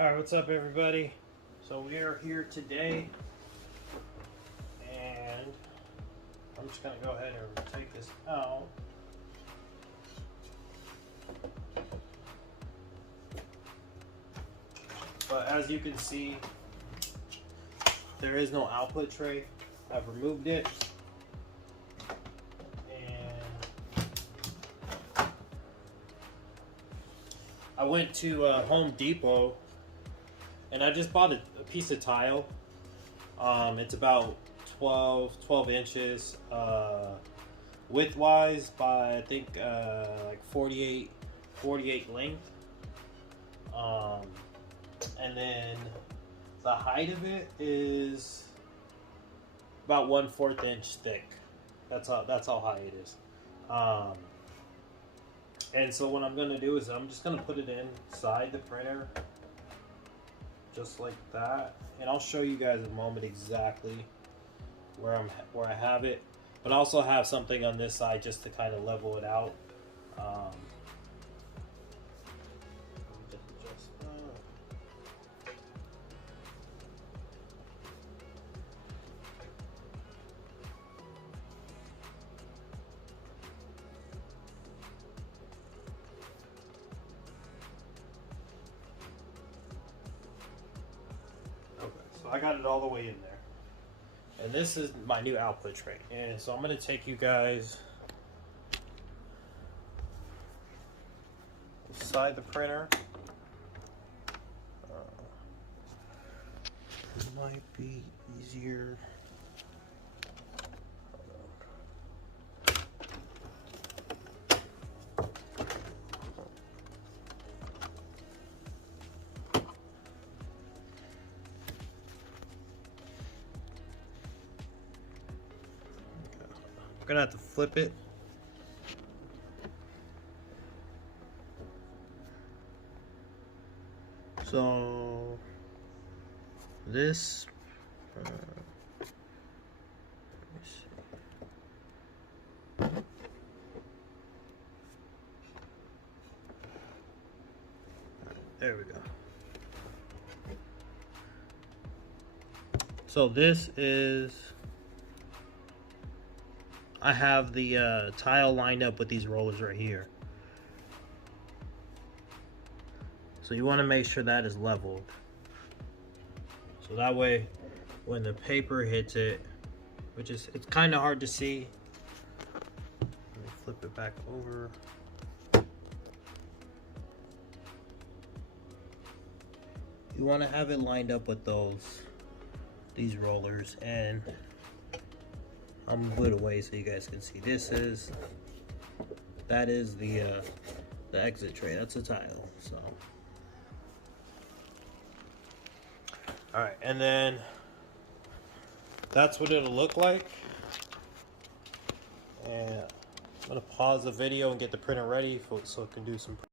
Alright, what's up everybody? So we are here today and I'm just going to go ahead and take this out. But as you can see, there is no output tray. I've removed it. And I went to Home Depot and I just bought a piece of tile. It's about 12 inches width-wise by I think like 48 length. And then the height of it is about 1/4 inch thick. That's how high it is. And so what I'm gonna do is I'm just gonna put it inside the printer, just like that. And I'll show you guys in a moment exactly where I have it. But I also have something on this side just to kind of level it out. I got it all the way in there. And this is my new output tray. And so I'm going to take you guys inside the printer. It might be easier. I'm gonna have to flip it. So this let me see. There we go. So this is, I have the tile lined up with these rollers right here. So you want to make sure that is leveled. So that way when the paper hits it, it's kind of hard to see. Let me flip it back over. You want to have it lined up with these rollers, and I'm gonna put it away so you guys can see. That is the exit tray. That's a tile. So, all right, and then that's what it'll look like. And I'm gonna pause the video and get the printer ready so it can do some.